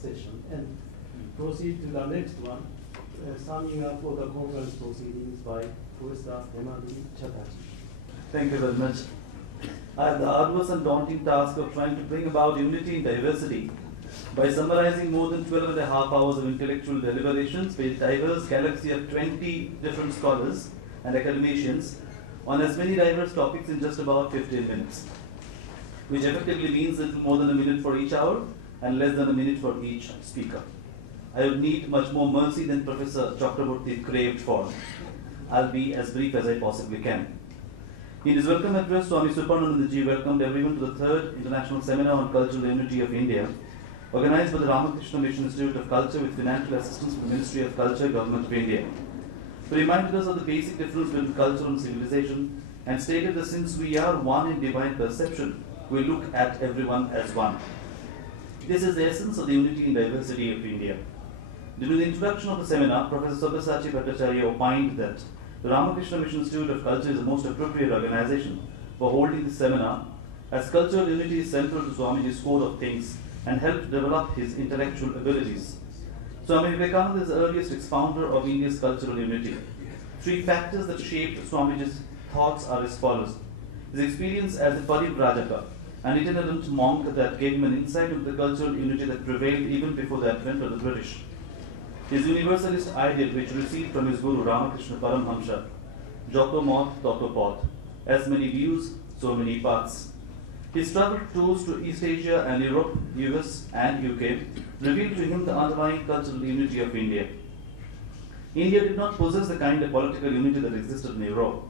session and proceed to the next one, summing up for the conference proceedings by Professor Hemani Chatterjee. Thank you very much. I have the arduous and daunting task of trying to bring about unity in diversity by summarizing more than 12 and a half hours of intellectual deliberations with a diverse galaxy of 20 different scholars and academicians on as many diverse topics in just about 15 minutes, which effectively means little more than a minute for each hour and less than a minute for each speaker. I would need much more mercy than Professor Chakraborty craved for. I'll be as brief as I possibly can. In his welcome address, Swami Suparnanandaji welcomed everyone to the third International Seminar on Cultural Unity of India, organized by the Ramakrishna Mission Institute of Culture with financial assistance from the Ministry of Culture, Government of India. He reminded us of the basic difference between culture and civilization and stated that since we are one in divine perception, we look at everyone as one. This is the essence of the unity and diversity of India. During the introduction of the seminar, Professor Sabyasachi Bhattacharya opined that the Ramakrishna Mission Institute of Culture is the most appropriate organization for holding this seminar, as cultural unity is central to Swamiji's core of things and helped develop his intellectual abilities. Swami Vivekananda is the earliest expounder of India's cultural unity. Three factors that shaped Swamiji's thoughts are as follows: his experience as a Parivrajaka, an itinerant monk that gave him an insight into the cultural unity that prevailed even before the advent of the British; his universalist ideal, which received from his Guru Ramakrishna Paramhamsa, Joto Moth, Toto Poth, as many views, so many paths. His travel tours to East Asia and Europe, US and UK revealed to him the underlying cultural unity of India. India did not possess the kind of political unity that existed in Europe.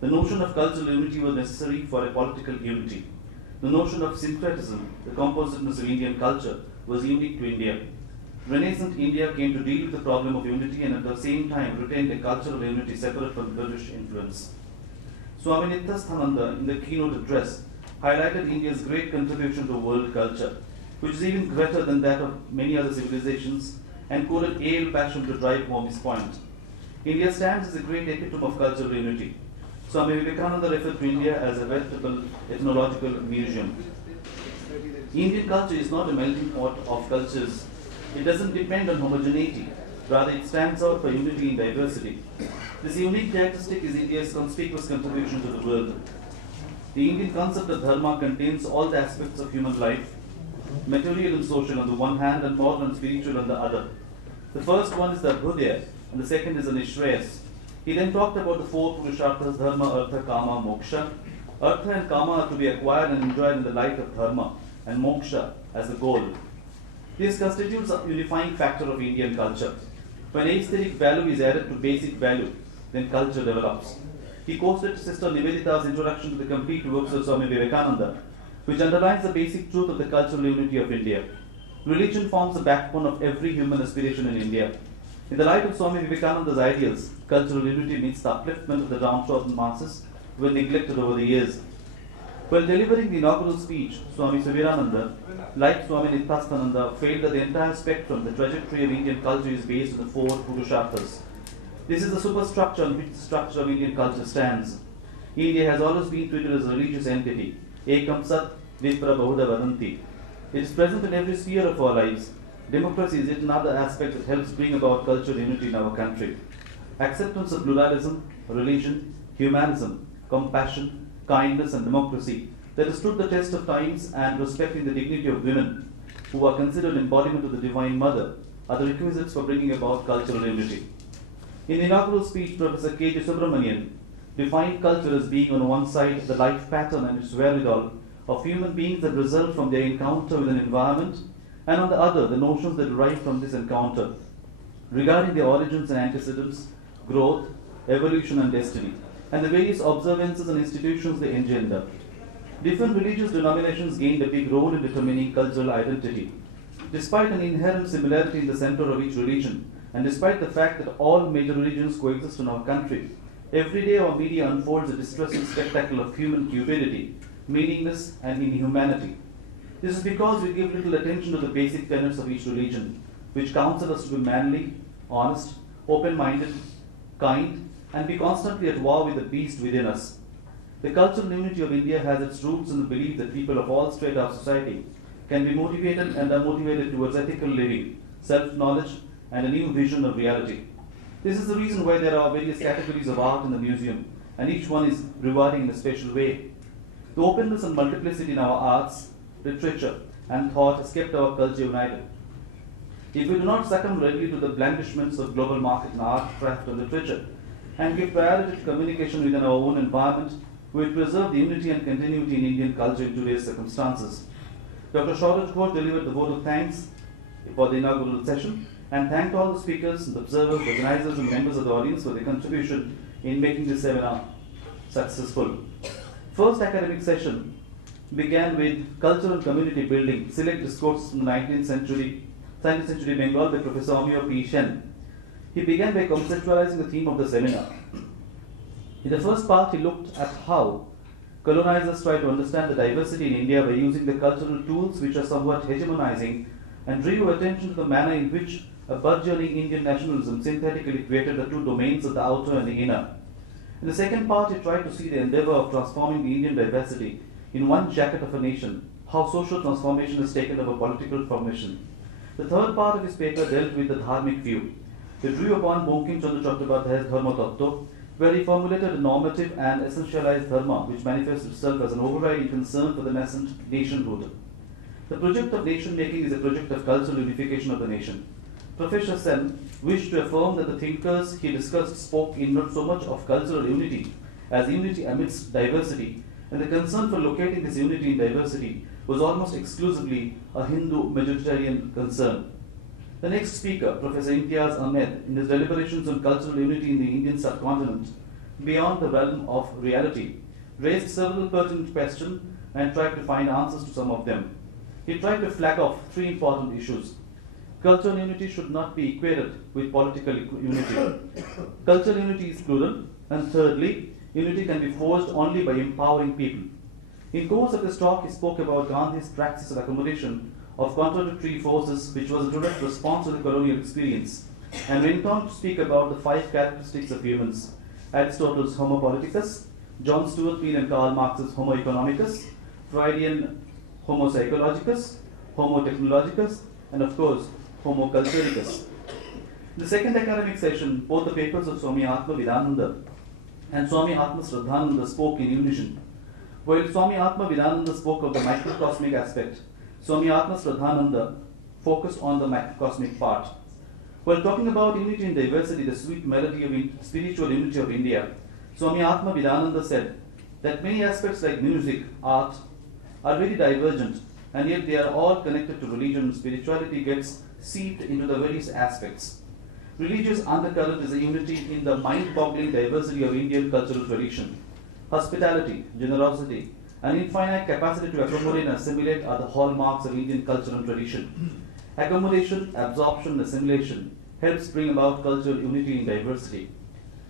The notion of cultural unity was necessary for a political unity. The notion of syncretism, the compositeness of Indian culture, was unique to India. Renaissance India came to deal with the problem of unity and at the same time retained a cultural unity separate from British influence. Swami Nityananda, in the keynote address, highlighted India's great contribution to world culture, which is even greater than that of many other civilizations, and quoted A.L. Basham to drive home his point. India stands as a great epitome of cultural unity. Swami Vivekananda referred to India as a veritable ethnological museum. Indian culture is not a melting pot of cultures. It doesn't depend on homogeneity. Rather, it stands out for unity in diversity. This unique characteristic is India's conspicuous contribution to the world. The Indian concept of dharma contains all the aspects of human life, material and social on the one hand and moral and spiritual on the other. The first one is the Abhyudaya and the second is the Nishreyas. He then talked about the four Purusharthas: Dharma, Artha, Kama, Moksha. Artha and Kama are to be acquired and enjoyed in the light of Dharma, and Moksha as the goal. This constitutes a unifying factor of Indian culture. When aesthetic value is added to basic value, then culture develops. He quoted Sister Nivedita's introduction to the complete works of Swami Vivekananda, which underlines the basic truth of the cultural unity of India. Religion forms the backbone of every human aspiration in India. In the light of Swami Vivekananda's ideals, cultural unity means the upliftment of the downtrodden masses who were neglected over the years. While delivering the inaugural speech, Swami Savirananda, like Swami Nityananda, failed that the entire spectrum, the trajectory of Indian culture is based on the four Purusharthas. This is the superstructure on which the structure of Indian culture stands. India has always been treated as a religious entity. Ekam Sat Vipra Bahuda Vadanti. It is present in every sphere of our lives. Democracy is yet another aspect that helps bring about cultural unity in our country. Acceptance of pluralism, religion, humanism, compassion, kindness and democracy that has stood the test of times, and respecting the dignity of women, who are considered embodiment of the Divine Mother, are the requisites for bringing about cultural unity. In the inaugural speech, Professor K.J. Subramanian defined culture as being on one side the life pattern and its wherewithal of human beings that result from their encounter with an environment, and on the other the notions that derive from this encounter regarding their origins and antecedents, growth, evolution and destiny, and the various observances and institutions they engender. Different religious denominations gained a big role in determining cultural identity. Despite an inherent similarity in the center of each religion, and despite the fact that all major religions coexist in our country, every day our media unfolds a distressing spectacle of human cupidity, meaningless and inhumanity. This is because we give little attention to the basic tenets of each religion, which counsel us to be manly, honest, open-minded, kind, and be constantly at war with the beast within us. The cultural unity of India has its roots in the belief that people of all strata of society can be motivated and are motivated towards ethical living, self-knowledge, and a new vision of reality. This is the reason why there are various categories of art in the museum, and each one is rewarding in a special way. The openness and multiplicity in our arts, literature, and thought has kept our culture united. If we do not succumb readily to the blandishments of global market in art, craft, and literature, and give priority to communication within our own environment, we will preserve the unity and continuity in Indian culture in today's circumstances. Dr. Shauraj Ghosh delivered the vote of thanks for the inaugural session and thanked all the speakers, the observers, organizers, and members of the audience for their contribution in making this seminar successful. First academic session began with Culture and Community Building, Select Discourses from the 19th century Bengal by Professor Amyo P. Shen. He began by conceptualizing the theme of the seminar. In the first part, he looked at how colonizers try to understand the diversity in India by using the cultural tools which are somewhat hegemonizing, and drew attention to the manner in which a burgeoning Indian nationalism synthetically created the two domains of the outer and the inner. In the second part, he tried to see the endeavor of transforming the Indian diversity in one jacket of a nation, how social transformation has taken over political formation. The third part of his paper dealt with the dharmic view. He drew upon Bankim Chandra Chattopadhyay's Dharma Tattva, where he formulated a normative and essentialized dharma which manifests itself as an overriding concern for the nascent nationhood. The project of nation making is a project of cultural unification of the nation. Professor Sen wished to affirm that the thinkers he discussed spoke in not so much of cultural unity as unity amidst diversity, and the concern for locating this unity in diversity was almost exclusively a Hindu majoritarian concern. The next speaker, Professor Imtiaz Ahmed, in his deliberations on cultural unity in the Indian subcontinent, beyond the realm of reality, raised several pertinent questions and tried to find answers to some of them. He tried to flag off three important issues. Cultural unity should not be equated with political unity. Cultural unity is plural. And thirdly, unity can be forged only by empowering people. In course of his talk, he spoke about Gandhi's praxis of accommodation of contradictory forces, which was a direct response to the colonial experience, and went on to speak about the five characteristics of humans: Aristotle's Homo politicus, John Stuart Mill and Karl Marx's Homo economicus, Freudian Homo psychologicus, Homo technologicus, and of course, Homo culturicus. In the second academic session, both the papers of Swami Atma Vidananda and Swami Atma Shraddhananda spoke in unison. While Swami Atma Vidananda spoke of the microcosmic aspect, Swami Atma Shraddhananda focused on the macrocosmic part. While talking about unity and diversity, the sweet melody of spiritual unity of India, Swami Atma Vidananda said that many aspects like music, art, are very divergent, and yet they are all connected to religion, and spirituality gets seeped into the various aspects. Religious undercurrent is a unity in the mind-boggling diversity of Indian cultural tradition. Hospitality, generosity, and infinite capacity to accommodate and assimilate are the hallmarks of Indian culture and tradition. Accommodation, absorption, and assimilation helps bring about cultural unity and diversity.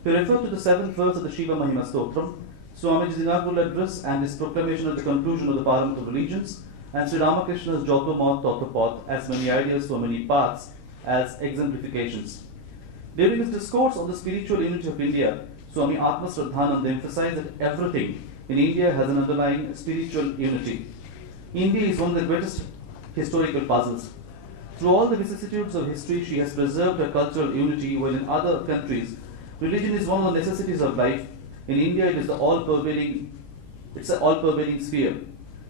He referred to the seventh verse of the Shiva Mahima Stotram, Swamiji's inaugural address and his proclamation at the conclusion of the Parliament of Religions, and Sri Ramakrishna's Joto Math Totopath, as many ideas, so many paths, as exemplifications. During his discourse on the spiritual unity of India, Swami Atma Shraddhananda emphasized that everything in India has an underlying spiritual unity. India is one of the greatest historical puzzles. Through all the vicissitudes of history, she has preserved her cultural unity, while in other countries, religion is one of the necessities of life. In India, it is an all-pervading sphere.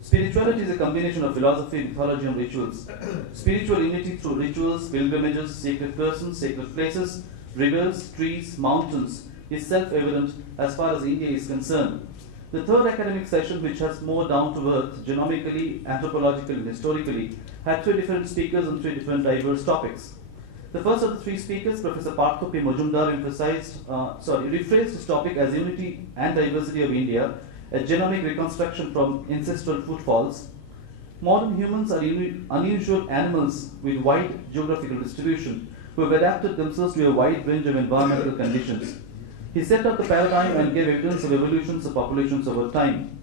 Spirituality is a combination of philosophy, mythology, and rituals. Spiritual unity through rituals, pilgrimages, sacred persons, sacred places, rivers, trees, mountains is self-evident as far as India is concerned. The third academic session, which has more down-to-earth, genomically, anthropologically, and historically, had three different speakers on three different diverse topics. The first of the three speakers, Professor Partho P. Majumdar, rephrased his topic as Unity and Diversity of India, a genomic reconstruction from ancestral footfalls. Modern humans are unusual animals with wide geographical distribution who have adapted themselves to a wide range of environmental conditions. He set up the paradigm and gave evidence of evolutions of populations over time.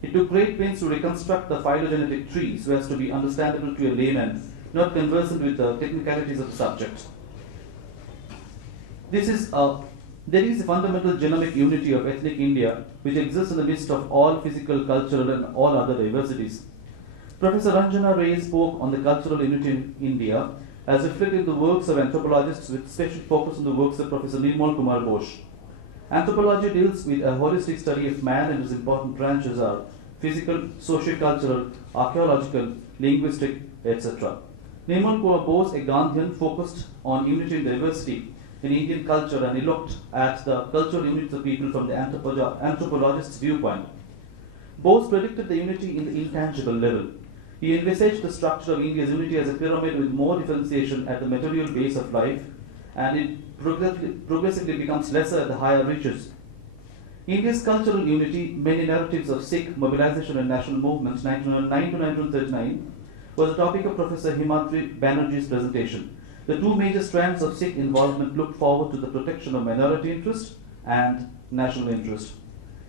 He took great pains to reconstruct the phylogenetic tree so as to be understandable to a layman, not conversant with the technicalities of the subject. There is a fundamental genomic unity of ethnic India which exists in the midst of all physical, cultural, and all other diversities. Professor Ranjana Ray spoke on the cultural unity in India as reflected in the works of anthropologists with special focus on the works of Professor Nirmal Kumar Ghosh. Anthropology deals with a holistic study of man and its important branches are physical, socio-cultural, archaeological, linguistic, etc. Nirmal Kumar Bose, a Gandhian, focused on unity and diversity in Indian culture and he looked at the cultural unity of people from the anthropologist's viewpoint. Bose predicted the unity in the intangible level. He envisaged the structure of India's unity as a pyramid with more differentiation at the material base of life, and it progressively becomes lesser at the higher reaches. India's cultural unity, many narratives of Sikh mobilization and national movements, 1909 to 1939, was the topic of Professor Himadri Banerjee's presentation. The two major strands of Sikh involvement looked forward to the protection of minority interest and national interest.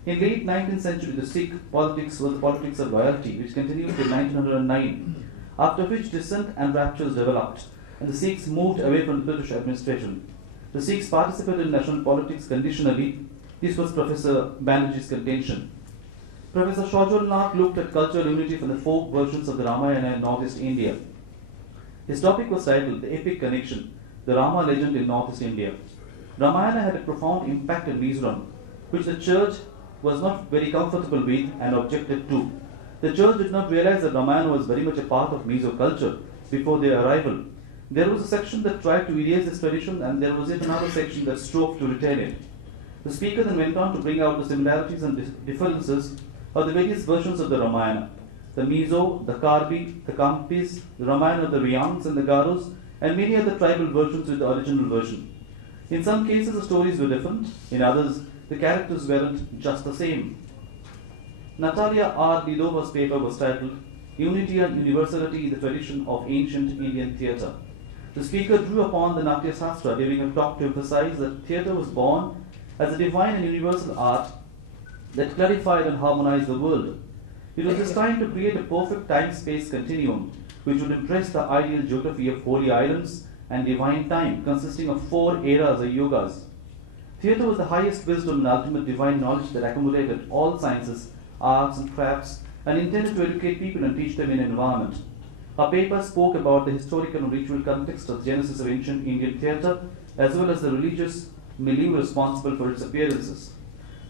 In the late 19th century, the Sikh politics was the politics of loyalty, which continued till 1909, after which dissent and raptures developed, and the Sikhs moved away from the British administration. The Sikhs participated in national politics conditionally. This was Professor Banerjee's contention. Professor Shajwal Nath looked at cultural unity from the folk versions of the Ramayana in Northeast India. His topic was titled The Epic Connection, the Rama legend in Northeast India. Ramayana had a profound impact in Mizoram, which the church was not very comfortable with and objected to. The church did not realize that Ramayana was very much a part of Mizo culture before their arrival. There was a section that tried to erase this tradition, and there was yet another section that strove to retain it. The speaker then went on to bring out the similarities and differences of the various versions of the Ramayana: the Mizo, the Karbi, the Kampis, the Ramayana of the Riyans and the Garos, and many other tribal versions with the original version. In some cases, the stories were different. In others, the characters weren't just the same. Natalia R. Lidova's paper was titled Unity and Universality in the Tradition of Ancient Indian Theatre. The speaker drew upon the Natya Sastra during a talk to emphasize that theatre was born as a divine and universal art that clarified and harmonized the world. It was destined to create a perfect time-space continuum which would impress the ideal geography of holy islands and divine time, consisting of 4 eras or yugas. Theatre was the highest wisdom and ultimate divine knowledge that accumulated all sciences, arts and crafts, and intended to educate people and teach them in an environment. Her paper spoke about the historical and ritual context of the genesis of ancient Indian theatre, as well as the religious milieu responsible for its appearances.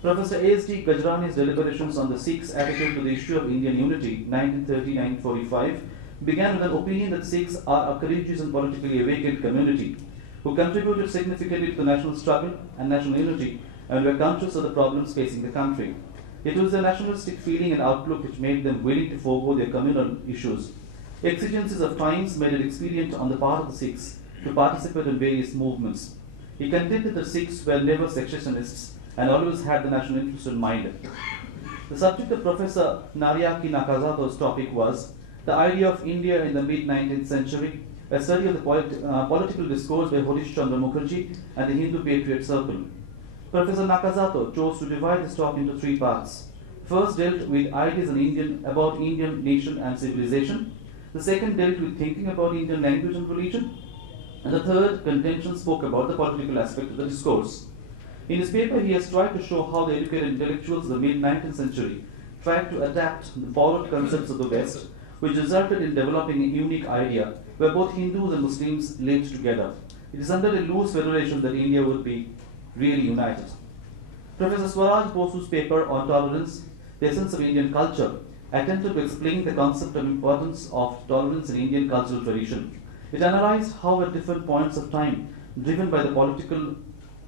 Professor A.S.D. Gajrani's deliberations on the Sikhs' attitude to the issue of Indian unity, 1930-1945, began with an opinion that Sikhs are a courageous and politically awakened community who contributed significantly to the national struggle and national unity and were conscious of the problems facing the country. It was their nationalistic feeling and outlook which made them willing to forego their communal issues. Exigencies of times made it expedient on the part of the Sikhs to participate in various movements. He contended that Sikhs were never secessionists and always had the national interest in mind. The subject of Professor Naryaki Nakazato's topic was the idea of India in the mid-19th century, a study of the political discourse by Harish Chandra Mukherjee and the Hindu Patriot Circle. Professor Nakazato chose to divide his talk into 3 parts. First dealt with ideas about Indian nation and civilization. The second dealt with thinking about Indian language and religion. And the third contention spoke about the political aspect of the discourse. In his paper, he has tried to show how the educated intellectuals of the mid-19th century tried to adapt the borrowed concepts of the West, which resulted in developing a unique idea where both Hindus and Muslims lived together. It is under a loose federation that India would be really united. Professor Swaraj Bosu's paper on tolerance, the essence of Indian culture, attempted to explain the concept and importance of tolerance in Indian cultural tradition. It analyzed how at different points of time, driven by the political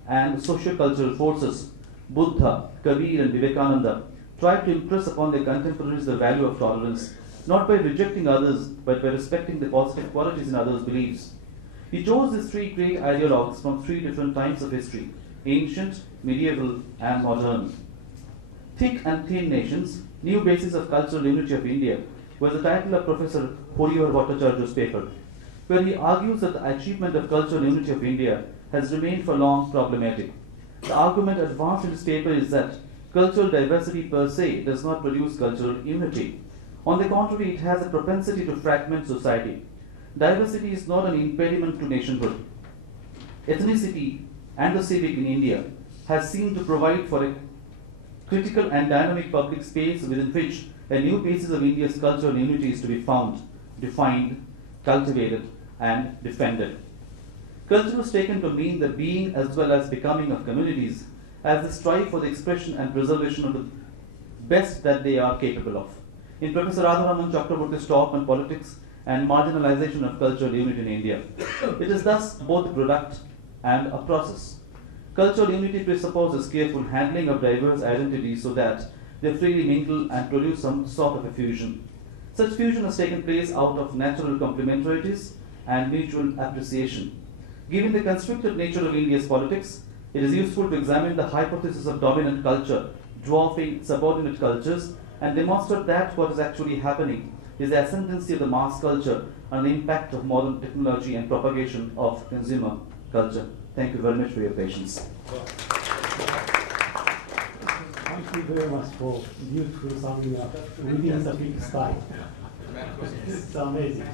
and socio-cultural forces, Buddha, Kabir and Vivekananda tried to impress upon their contemporaries the value of tolerance, not by rejecting others, but by respecting the positive qualities in others' beliefs. He chose these 3 great ideologues from 3 different times of history: ancient, medieval, and modern. Thick and Thin Nations, New Basis of Cultural Unity of India, was the title of Professor Horivar Bhattacharya's paper, where he argues that the achievement of cultural unity of India has remained for long problematic. The argument advanced in his paper is that cultural diversity per se does not produce cultural unity. On the contrary, it has a propensity to fragment society. Diversity is not an impediment to nationhood. Ethnicity and the civic in India has seemed to provide for a critical and dynamic public space within which a new basis of India's cultural unity is to be found, defined, cultivated, and defended. Culture was taken to mean the being as well as becoming of communities as they strive for the expression and preservation of the best that they are capable of. In Professor Radharaman Chakraborty's talk on politics and marginalization of cultural unity in India, it is thus both a product and a process. Cultural unity presupposes careful handling of diverse identities so that they freely mingle and produce some sort of a fusion. Such fusion has taken place out of natural complementarities and mutual appreciation. Given the constricted nature of India's politics, it is useful to examine the hypothesis of dominant culture dwarfing subordinate cultures and demonstrate that what is actually happening is the ascendancy of the mass culture and the impact of modern technology and propagation of consumer culture. Thank you very much for your patience. Thank you very much for beautiful summing up within the big style. It's amazing.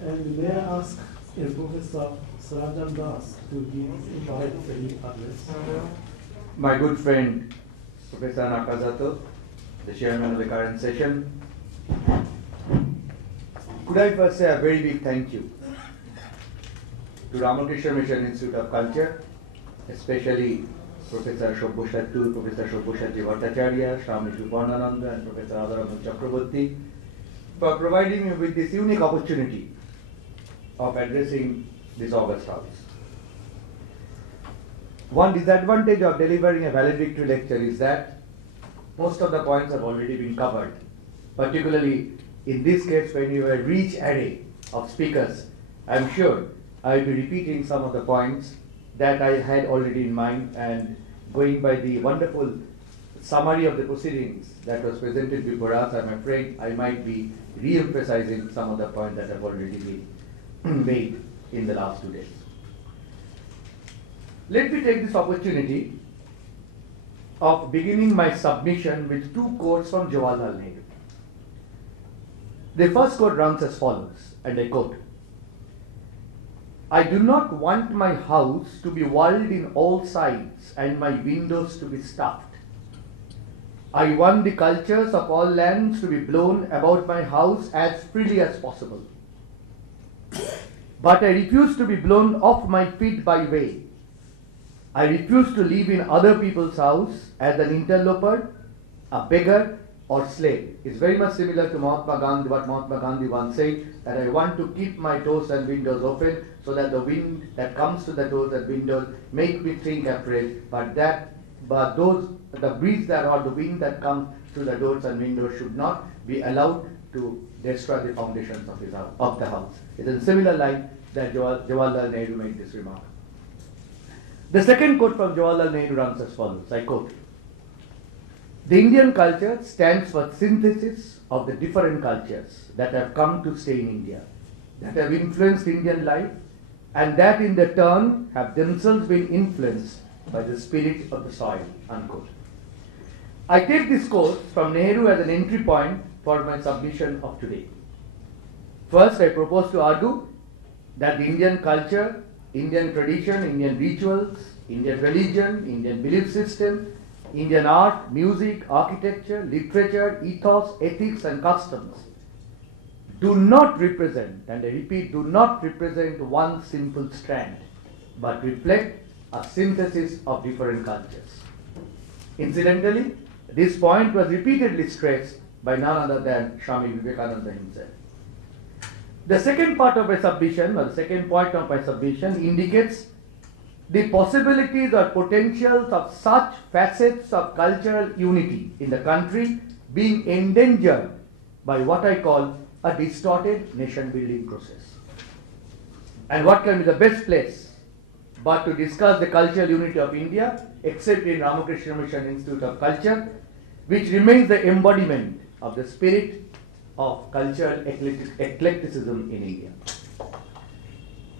And may I ask Professor Saranjan Das to give introductory address? My good friend Professor Nakazato, the chairman of the current session, could I first say a very big thank you to Ramakrishna Mission Institute of Culture, especially Professor Shobboshattu, Professor Shobboshatji Bhattacharya, Swami Suparnananda, and Professor Radharaman Chakraborty for providing me with this unique opportunity of addressing this august house. One disadvantage of delivering a valedictory lecture is that most of the points have already been covered, particularly in this case when you have a rich array of speakers. I am sure I will be repeating some of the points that I had already in mind, and going by the wonderful summary of the proceedings that was presented before us, I am afraid I might be re-emphasizing some of the points that have already been made in the last 2 days. Let me take this opportunity of beginning my submission with 2 quotes from Jawaharlal Nehru. The first quote runs as follows, and I quote, "I do not want my house to be walled in all sides and my windows to be stuffed. I want the cultures of all lands to be blown about my house as freely as possible. But I refuse to be blown off my feet by way. I refuse to live in other people's house as an interloper, a beggar, or slave." It's very much similar to Mahatma Gandhi, what Mahatma Gandhi once said, that I want to keep my doors and windows open so that the wind that comes to the doors and windows make me think afraid, but the breeze that or the wind that comes to the doors and windows should not be allowed to destroy the foundations of the house. It is a similar line that Jawaharlal Nehru made this remark. The second quote from Jawaharlal Nehru runs as follows, I quote, "The Indian culture stands for synthesis of the different cultures that have come to stay in India, that have influenced Indian life, and that in their turn have themselves been influenced by the spirit of the soil," unquote. I take this quote from Nehru as an entry point for my submission of today. First, I propose to argue that the Indian culture, Indian tradition, Indian rituals, Indian religion, Indian belief system, Indian art, music, architecture, literature, ethos, ethics, and customs do not represent, and I repeat, do not represent one simple strand, but reflect a synthesis of different cultures. Incidentally, this point was repeatedly stressed by none other than Swami Vivekananda himself. The second part of my submission, or the second point of my submission, indicates the possibilities or potentials of such facets of cultural unity in the country being endangered by what I call a distorted nation building process. And what can be the best place but to discuss the cultural unity of India, except in Ramakrishna Mission Institute of Culture, which remains the embodiment of the spirit of cultural eclecticism in India.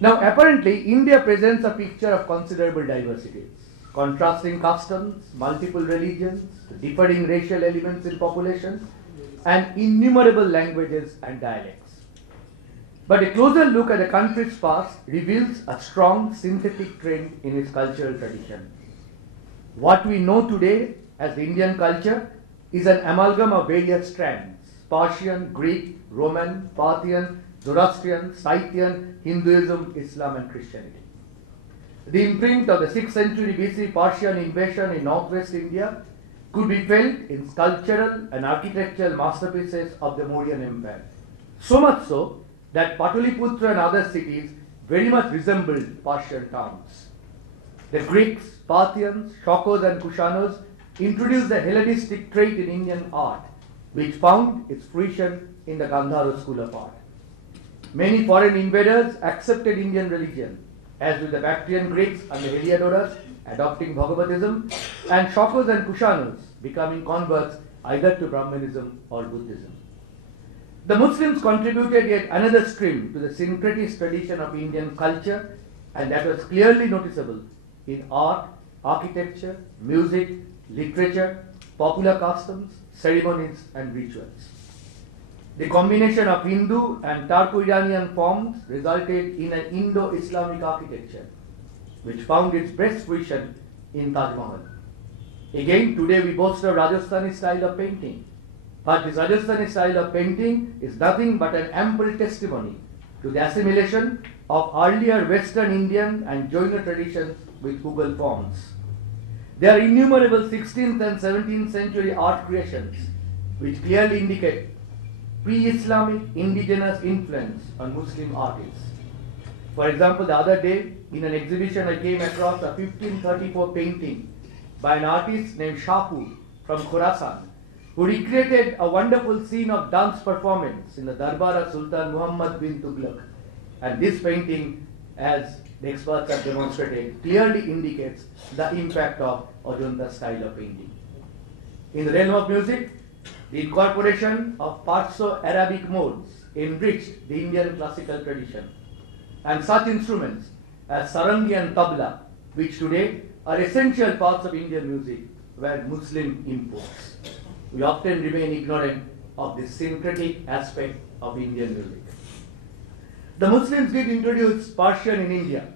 Now, apparently, India presents a picture of considerable diversities, contrasting customs, multiple religions, differing racial elements in populations, and innumerable languages and dialects. But a closer look at the country's past reveals a strong synthetic trend in its cultural tradition. What we know today as the Indian culture is an amalgam of various strands: Persian, Greek, Roman, Parthian, Zoroastrian, Scythian, Hinduism, Islam, and Christianity. The imprint of the 6th century BC Persian invasion in northwest India could be felt in sculptural and architectural masterpieces of the Mauryan Empire. So much so that Pataliputra and other cities very much resembled Persian towns. The Greeks, Parthians, Shakos, and Kushanos introduced the Hellenistic trait in Indian art, which found its fruition in the Gandhara school of art. Many foreign invaders accepted Indian religion, as with the Bactrian Greeks and the Heliodorus adopting Bhagavatism, and Shakos and Kushanos becoming converts either to Brahmanism or Buddhism. The Muslims contributed yet another stream to the syncretist tradition of Indian culture, and that was clearly noticeable in art, architecture, music, literature, popular customs, ceremonies, and rituals. The combination of Hindu and Turko-Iranian forms resulted in an Indo-Islamic architecture, which found its best fruition in Taj Mahal. Again, today we boast of Rajasthani style of painting, but this Rajasthani style of painting is nothing but an ample testimony to the assimilation of earlier Western Indian and Jaina traditions with Mughal forms. There are innumerable 16th and 17th century art creations which clearly indicate pre-Islamic indigenous influence on Muslim artists. For example, the other day in an exhibition I came across a 1534 painting by an artist named Shapur from Khorasan, who recreated a wonderful scene of dance performance in the Darbar of Sultan Muhammad bin Tughlaq. And this painting, as the experts have demonstrated, clearly indicates the impact of Ajanta style of painting. In the realm of music, the incorporation of Perso-Arabic modes enriched the Indian classical tradition, and such instruments as sarangi and tabla, which today are essential parts of Indian music, were Muslim imports. We often remain ignorant of the syncretic aspect of Indian music. The Muslims did introduce Persian in India,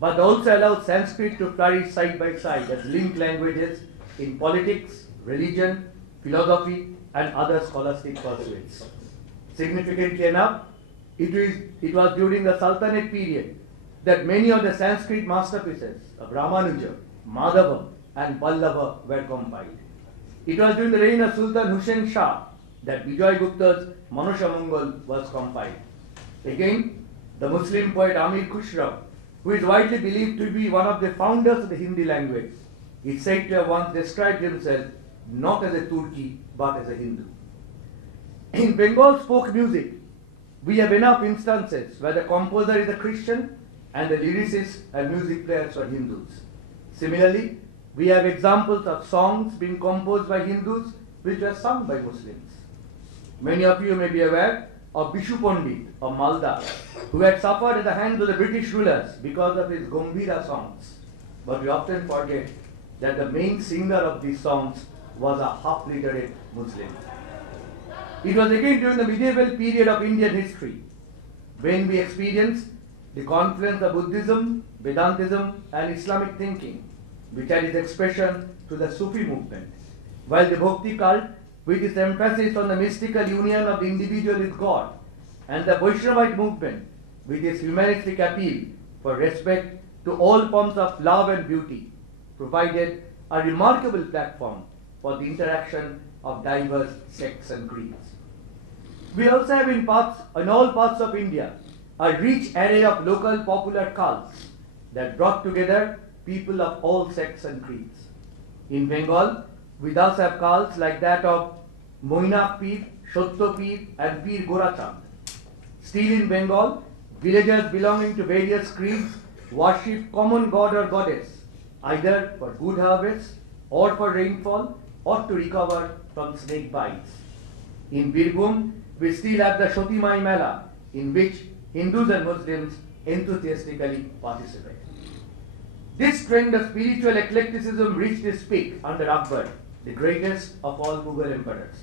but also allowed Sanskrit to flourish side by side as linked languages in politics, religion, philosophy, and other scholastic pursuits. Significantly enough, it was during the Sultanate period that many of the Sanskrit masterpieces of Ramanuja, Madhava, and Vallabha were compiled. It was during the reign of Sultan Hussain Shah that Vijay Gupta's Manasya Mangal was compiled. Again, the Muslim poet Amir Khusrau, who is widely believed to be one of the founders of the Hindi language, is said to have once described himself not as a Turki but as a Hindu. In Bengal's folk music, we have enough instances where the composer is a Christian and the lyricists and music players are Hindus. Similarly, we have examples of songs being composed by Hindus which were sung by Muslims. Many of you may be aware of Bishu Pandit of Malda, who had suffered at the hands of the British rulers because of his Gambhira songs. But we often forget that the main singer of these songs was a half-literate Muslim. It was again during the medieval period of Indian history when we experienced the confluence of Buddhism, Vedantism, and Islamic thinking, which had its expression through the Sufi movement, while the Bhakti cult, with its emphasis on the mystical union of the individual with God, and the Vaishnavite movement, with its humanistic appeal for respect to all forms of love and beauty, provided a remarkable platform for the interaction of diverse sects and creeds. We also have in all parts of India a rich array of local popular cults that brought together people of all sects and creeds. In Bengal, we thus have cults like that of Moinak Peer, Sotto Peer, and Peer Gorachand. Still in Bengal, villagers belonging to various creeds worship common god or goddess, either for good harvest, or for rainfall, or to recover from snake bites. In Birbhum, we still have the Shoti Mai Mela, in which Hindus and Muslims enthusiastically participate. This trend of spiritual eclecticism reached its peak under Akbar, the greatest of all Mughal emperors.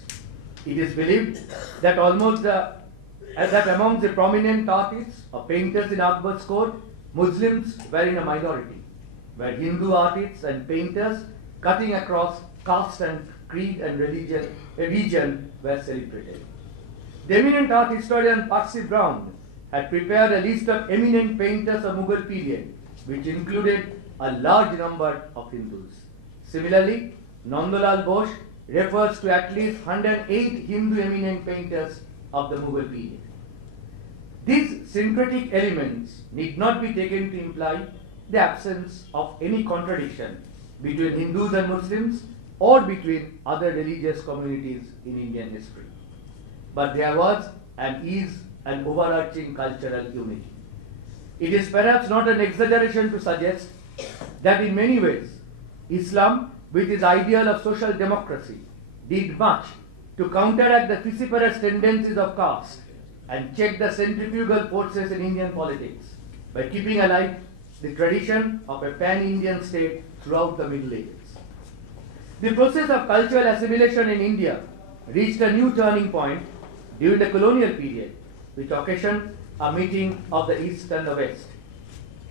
It is believed that amongst the prominent artists or painters in Akbar's court, Muslims were in a minority, where Hindu artists and painters cutting across caste and creed and region were celebrated. The eminent art historian Percy Brown had prepared a list of eminent painters of Mughal period, which included a large number of Hindus. Similarly, Nandalal Bose refers to at least 108 Hindu eminent painters of the Mughal period. These syncretic elements need not be taken to imply the absence of any contradiction between Hindus and Muslims or between other religious communities in Indian history. But there was and is an overarching cultural unity. It is perhaps not an exaggeration to suggest that in many ways, Islam, with its ideal of social democracy, did much to counteract the vociferous tendencies of caste and check the centrifugal forces in Indian politics by keeping alive the tradition of a pan-Indian state throughout the Middle Ages. The process of cultural assimilation in India reached a new turning point during the colonial period, which occasioned a meeting of the East and the West.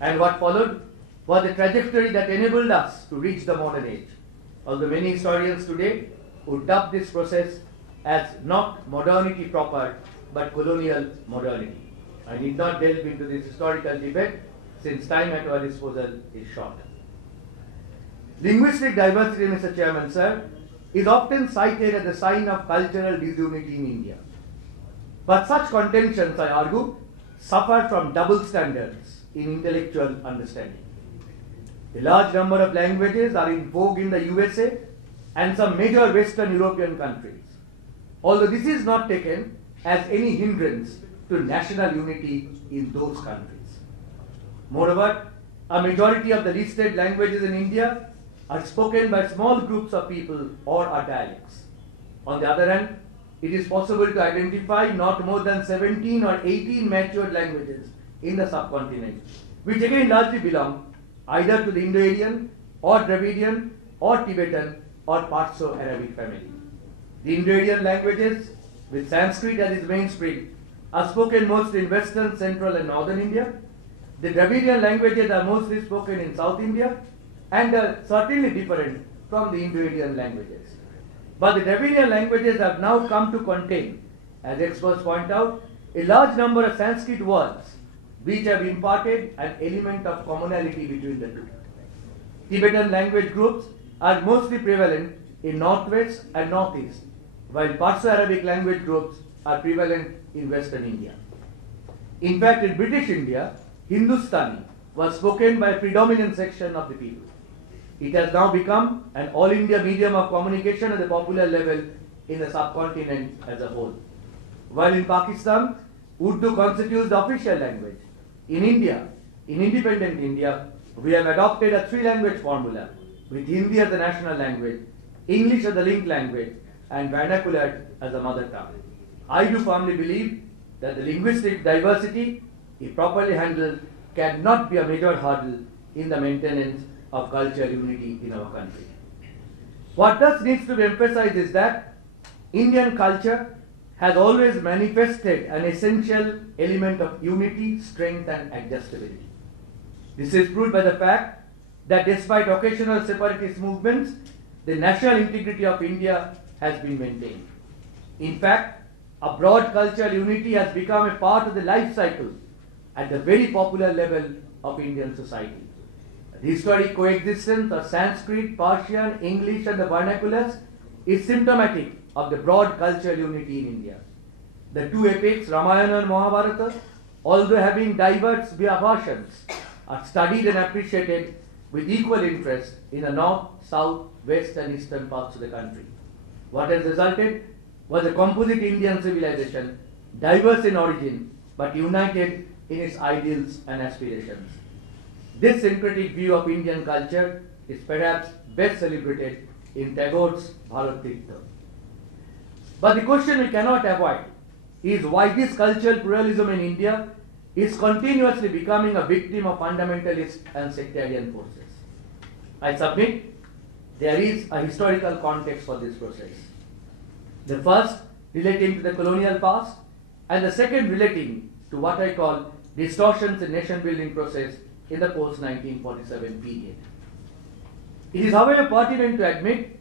And what followed was a trajectory that enabled us to reach the modern age. Although many historians today would dub this process as not modernity proper, but colonial modernity. I need not delve into this historical debate since time at our disposal is short. Linguistic diversity, Mr. Chairman, sir, is often cited as a sign of cultural disunity in India. But such contentions, I argue, suffer from double standards in intellectual understanding. A large number of languages are in vogue in the USA and some major Western European countries, although this is not taken as any hindrance to national unity in those countries. Moreover, a majority of the listed languages in India are spoken by small groups of people or are dialects. On the other hand, it is possible to identify not more than 17 or 18 matured languages in the subcontinent, which again largely belong either to the Indo-Aryan or Dravidian or Tibetan or Perso-Arabic family. The Indo-Aryan languages, with Sanskrit as its mainspring, are spoken mostly in western, central and northern India. The Dravidian languages are mostly spoken in South India and are certainly different from the Indo-Aryan languages. But the Dravidian languages have now come to contain, as experts point out, a large number of Sanskrit words which have imparted an element of commonality between the two. Tibetan language groups are mostly prevalent in northwest and northeast, while Perso-Arabic language groups are prevalent in western India. In fact, in British India, Hindustani was spoken by a predominant section of the people. It has now become an all-India medium of communication at the popular level in the subcontinent as a whole. While in Pakistan, Urdu constitutes the official language. In India, in independent India, we have adopted a three-language formula, with Hindi as the national language, English as the linked language, and vernacular as the mother tongue. I do firmly believe that the linguistic diversity, if properly handled, cannot be a major hurdle in the maintenance of cultural unity in our country. What thus needs to be emphasized is that Indian culture has always manifested an essential element of unity, strength and adjustability. This is proved by the fact that despite occasional separatist movements, the national integrity of India has been maintained. In fact, a broad cultural unity has become a part of the life cycle at the very popular level of Indian society. The historic coexistence of Sanskrit, Persian, English and the vernaculars is symptomatic of the broad cultural unity in India. The two epics, Ramayana and Mahabharata, although having diverse versions, are studied and appreciated with equal interest in the north, south, west and eastern parts of the country. What has resulted was a composite Indian civilization, diverse in origin, but united in its ideals and aspirations. This syncretic view of Indian culture is perhaps best celebrated in Tagore's Bharat Tirtha. But the question we cannot avoid is why this cultural pluralism in India is continuously becoming a victim of fundamentalist and sectarian forces. I submit there is a historical context for this process. The first relating to the colonial past and the second relating to what I call distortions in nation building process in the post-1947 period. It is however pertinent to admit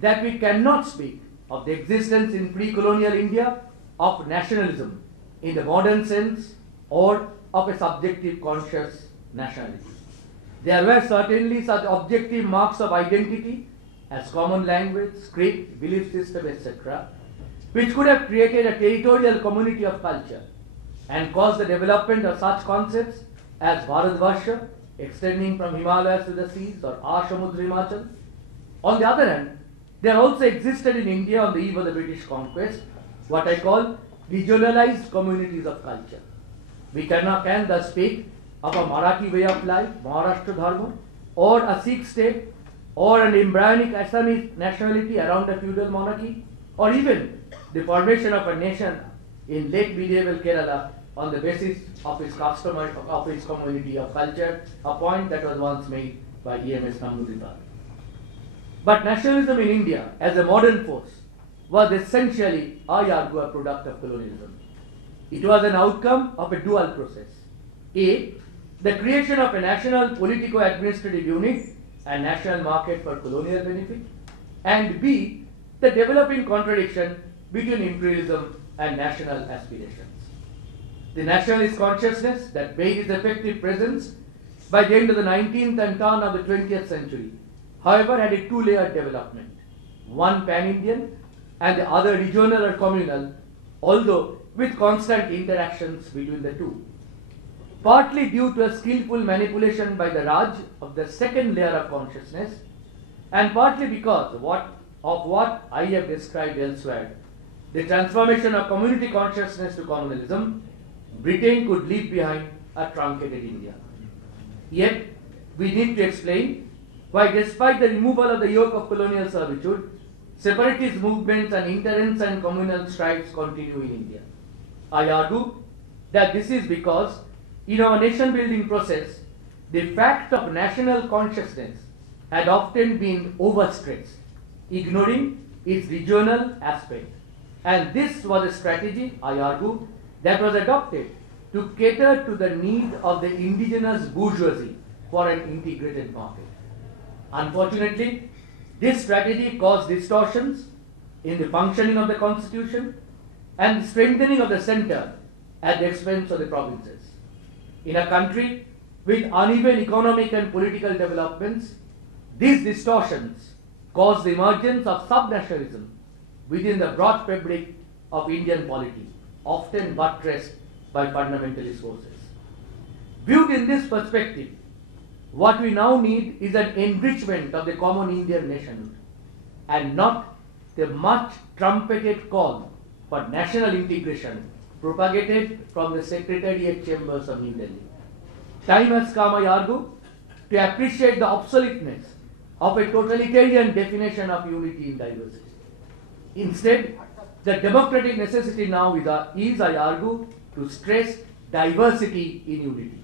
that we cannot speak of the existence in pre-colonial India of nationalism in the modern sense or of a subjective conscious nationality. There were certainly such objective marks of identity as common language, script, belief system, etc., which could have created a territorial community of culture and caused the development of such concepts as Bharatvarsha, extending from Himalayas to the seas, or Ashamudra Himachal. On the other hand, there also existed in India on the eve of the British conquest what I call regionalized communities of culture. We can thus speak of a Marathi way of life, Maharashtra Dharma, or a Sikh state, or an embryonic Assamese nationality around a feudal monarchy, or even the formation of a nation in late medieval Kerala on the basis of its community of culture, a point that was once made by E.M.S. Namboodiripad. But nationalism in India as a modern force was essentially, I argue, a product of colonialism. It was an outcome of a dual process. A, the creation of a national politico-administrative unit and national market for colonial benefit, and B, the developing contradiction between imperialism and national aspirations. The nationalist consciousness that made its effective presence by the end of the 19th and turn of the 20th century, however, had a two-layered development, one pan-Indian and the other regional or communal, although with constant interactions between the two. Partly due to a skillful manipulation by the Raj of the second layer of consciousness, and partly because of what I have described elsewhere, the transformation of community consciousness to communalism, Britain could leave behind a truncated India. Yet, we need to explain why, despite the removal of the yoke of colonial servitude, separatist movements and interrents and communal strikes continue in India. I argue that this is because in our nation building process, the fact of national consciousness had often been overstressed, ignoring its regional aspect. And this was a strategy, I argue, that was adopted to cater to the need of the indigenous bourgeoisie for an integrated market. Unfortunately, this strategy caused distortions in the functioning of the constitution and the strengthening of the center at the expense of the provinces. In a country with uneven economic and political developments, these distortions caused the emergence of subnationalism within the broad fabric of Indian polity, often buttressed by fundamentalist forces. Viewed in this perspective, what we now need is an enrichment of the common Indian nationhood, and not the much trumpeted call for national integration propagated from the Secretariat chambers of New Delhi. Time has come, I argue, to appreciate the obsoleteness of a totalitarian definition of unity in diversity. Instead, the democratic necessity now is, I argue, to stress diversity in unity.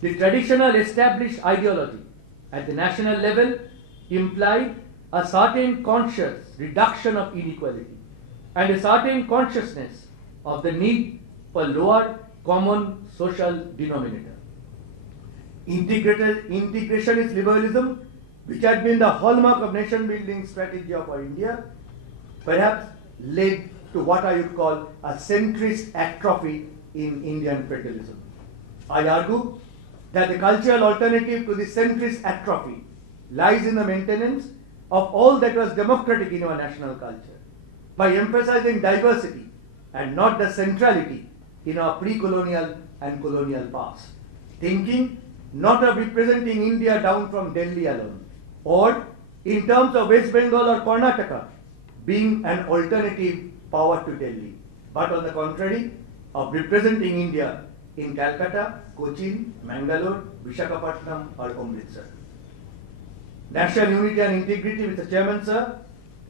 The traditional established ideology at the national level implied a certain conscious reduction of inequality and a certain consciousness of the need for lower common social denominator. Integrationist liberalism, which had been the hallmark of nation building strategy of our India, perhaps led to what I would call a centrist atrophy in Indian federalism. I argue that the cultural alternative to the centrist atrophy lies in the maintenance of all that was democratic in our national culture, by emphasizing diversity and not the centrality in our pre-colonial and colonial past, thinking not of representing India down from Delhi alone, or in terms of West Bengal or Karnataka being an alternative power to Delhi, but on the contrary, of representing India in Calcutta, Cochin, Mangalore, Visakhapatnam or Amritsar. National unity and integrity, Mr. Chairman, sir,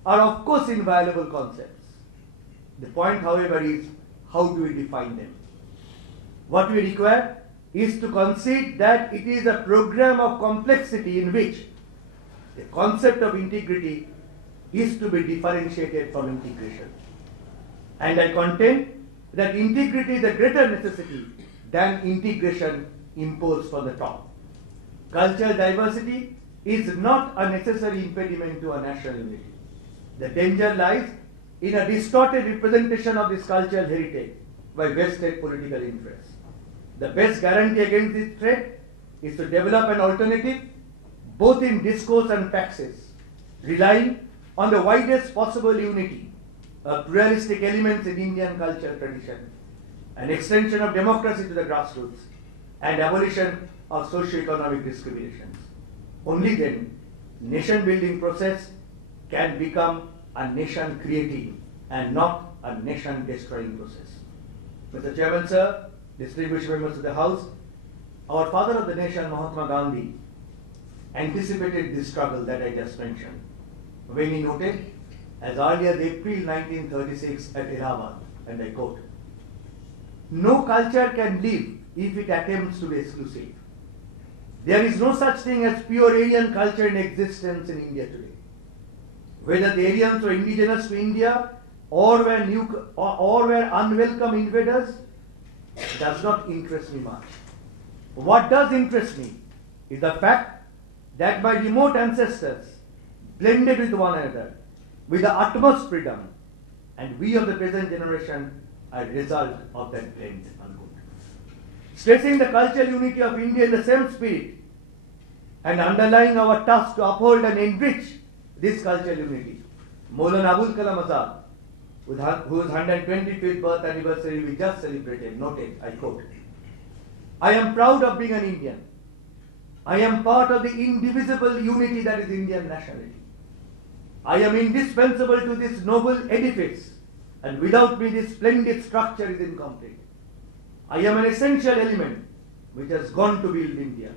are of course inviolable concepts. The point, however, is how do we define them? What we require is to concede that it is a program of complexity in which the concept of integrity is to be differentiated from integration. And I contend that integrity is a greater necessity than integration imposed from the top. Cultural diversity is not a necessary impediment to a national unity. The danger lies in a distorted representation of this cultural heritage by vested political interests. The best guarantee against this threat is to develop an alternative, both in discourse and praxis, relying on the widest possible unity of pluralistic elements in Indian cultural tradition, an extension of democracy to the grassroots, and abolition of socio-economic discriminations. Only then, nation-building process can become a nation-creating and not a nation-destroying process. Mr. Chairman, sir, distinguished members of the House, our father of the nation, Mahatma Gandhi, anticipated this struggle that I just mentioned when he noted, as early as April 1936 at Allahabad, and I quote, "No culture can live if it attempts to be exclusive. There is no such thing as pure Aryan culture in existence in India today. Whether the Aryans were indigenous to India or were unwelcome invaders does not interest me much. What does interest me is the fact that my remote ancestors blended with one another with the utmost freedom, and we of the present generation are a result of that blend." Unquote. Stressing the cultural unity of India in the same spirit and underlying our task to uphold and enrich this cultural unity, Maulana Abul Kalam Azad, whose 125th birth anniversary we just celebrated, noted, I quote, "I am proud of being an Indian. I am part of the indivisible unity that is Indian nationality. I am indispensable to this noble edifice, and without me this splendid structure is incomplete. I am an essential element which has gone to build India.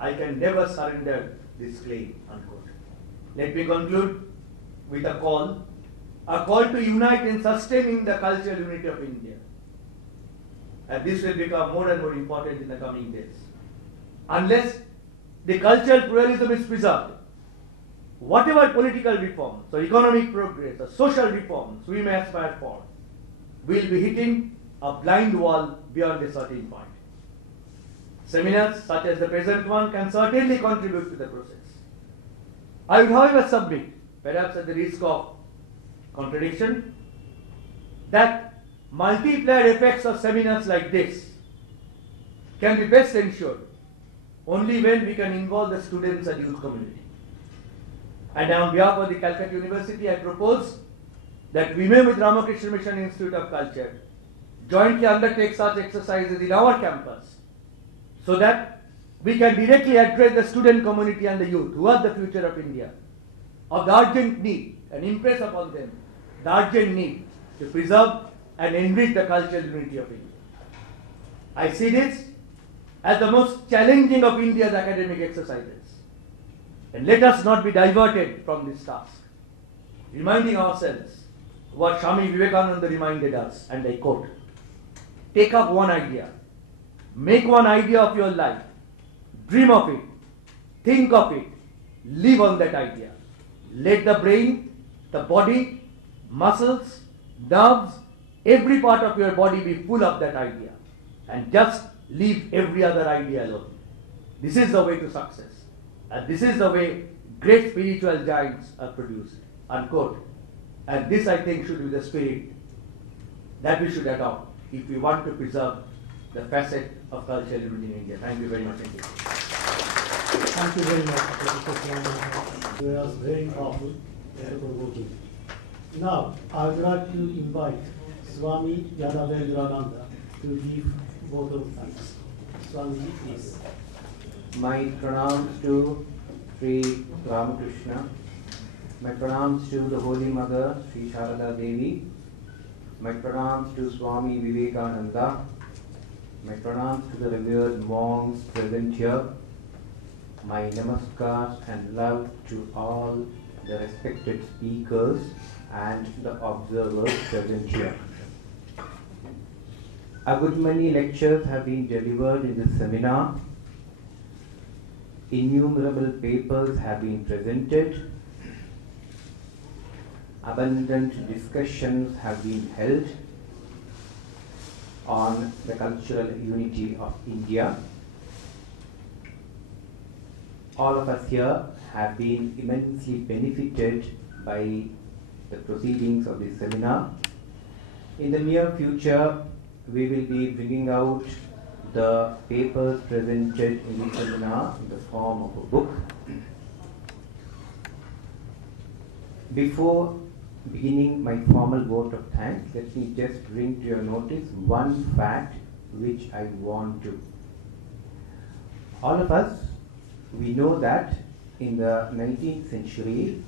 I can never surrender this claim." Unquote. Let me conclude with a call to unite in sustaining the cultural unity of India. And this will become more and more important in the coming days. Unless the cultural pluralism is preserved, whatever political reforms or economic progress or social reforms we may aspire for will be hitting a blind wall beyond a certain point. Seminars such as the present one can certainly contribute to the process. I would, however, submit, perhaps at the risk of contradiction, that multiplier effects of seminars like this can be best ensured only when we can involve the students and youth community. And on behalf of the Calcutta University, I propose that we may, with Ramakrishna Mission Institute of Culture, jointly undertake such exercises in our campus so that we can directly address the student community and the youth, who are the future of India, of the urgent need, and impress upon them the urgent need to preserve and enrich the cultural unity of India. I see this as the most challenging of India's academic exercises. And let us not be diverted from this task, reminding ourselves what Swami Vivekananda reminded us, and I quote, "Take up one idea, make one idea of your life, dream of it, think of it, live on that idea. Let the brain, the body, muscles, nerves, every part of your body be full of that idea, and just leave every other idea alone. This is the way to success. And this is the way great spiritual giants are produced." Unquote. And this, I think, should be the spirit that we should adopt if we want to preserve the facet of cultural unity in India. Thank you very much. Thank you. Thank you very much, Professor Swami. It was very powerful and provoking. Now, I would like to invite Swami Yadavendrananda to give vote of thanks. Swami, please. My pranams to Sri Ramakrishna, my pranams to the Holy Mother, Sri Sharada Devi, my pranams to Swami Vivekananda, my pranams to the revered monks present here, my namaskar and love to all the respected speakers and the observers present here. A good many lectures have been delivered in this seminar. Innumerable papers have been presented. Abundant discussions have been held on the cultural unity of India. All of us here have been immensely benefited by the proceedings of this seminar. In the near future, we will be bringing out the papers presented in the seminar in the form of a book. Before beginning my formal vote of thanks, let me just bring to your notice one fact which I want to. All of us, we know that in the 19th century,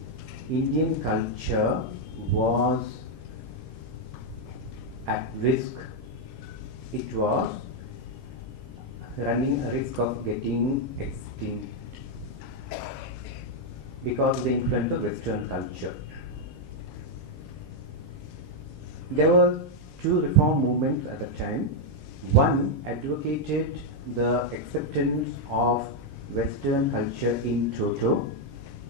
Indian culture was at risk. It was running a risk of getting extinct because of the influence of Western culture. There were two reform movements at the time. One advocated the acceptance of Western culture in toto,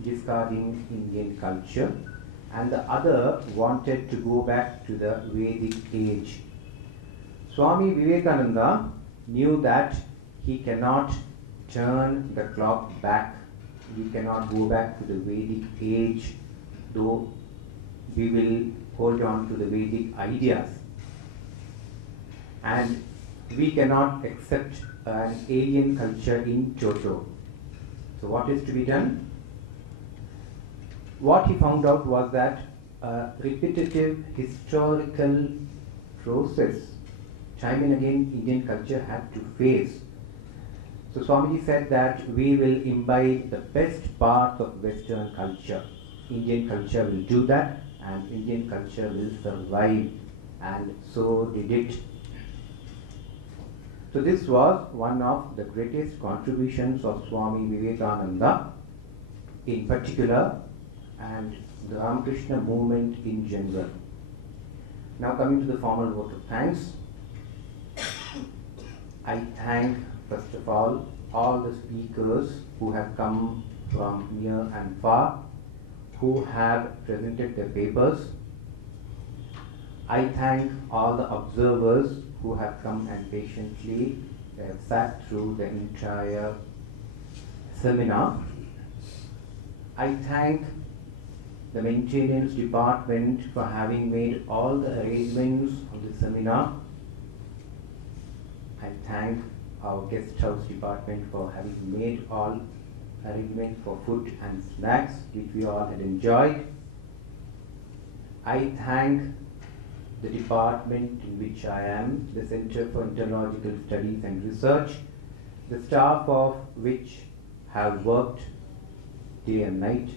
discarding Indian culture, and the other wanted to go back to the Vedic age. Swami Vivekananda knew that he cannot turn the clock back. We cannot go back to the Vedic age, though we will hold on to the Vedic ideas. And we cannot accept an alien culture in toto. So what is to be done? What he found out was that a repetitive historical process, time and again, Indian culture had to face. So Swamiji said that we will imbibe the best part of Western culture. Indian culture will do that, and Indian culture will survive, and so did it. So this was one of the greatest contributions of Swami Vivekananda in particular, and the Ramakrishna movement in general. Now coming to the formal vote of thanks, I thank first of all the speakers who have come from near and far, who have presented their papers. I thank all the observers who have come and patiently sat through the entire seminar. I thank the maintenance department for having made all the arrangements of the seminar. I thank our guest house department for having made all arrangements for food and snacks which we all had enjoyed. I thank the department in which I am, the Center for Interlogical Studies and Research, the staff of which have worked day and night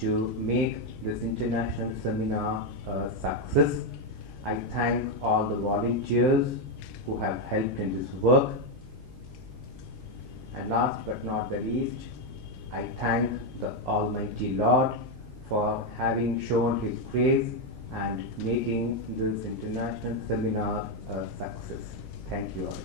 to make this international seminar a success. I thank all the volunteers who have helped in this work. And last but not the least, I thank the Almighty Lord for having shown His grace and making this international seminar a success. Thank you all.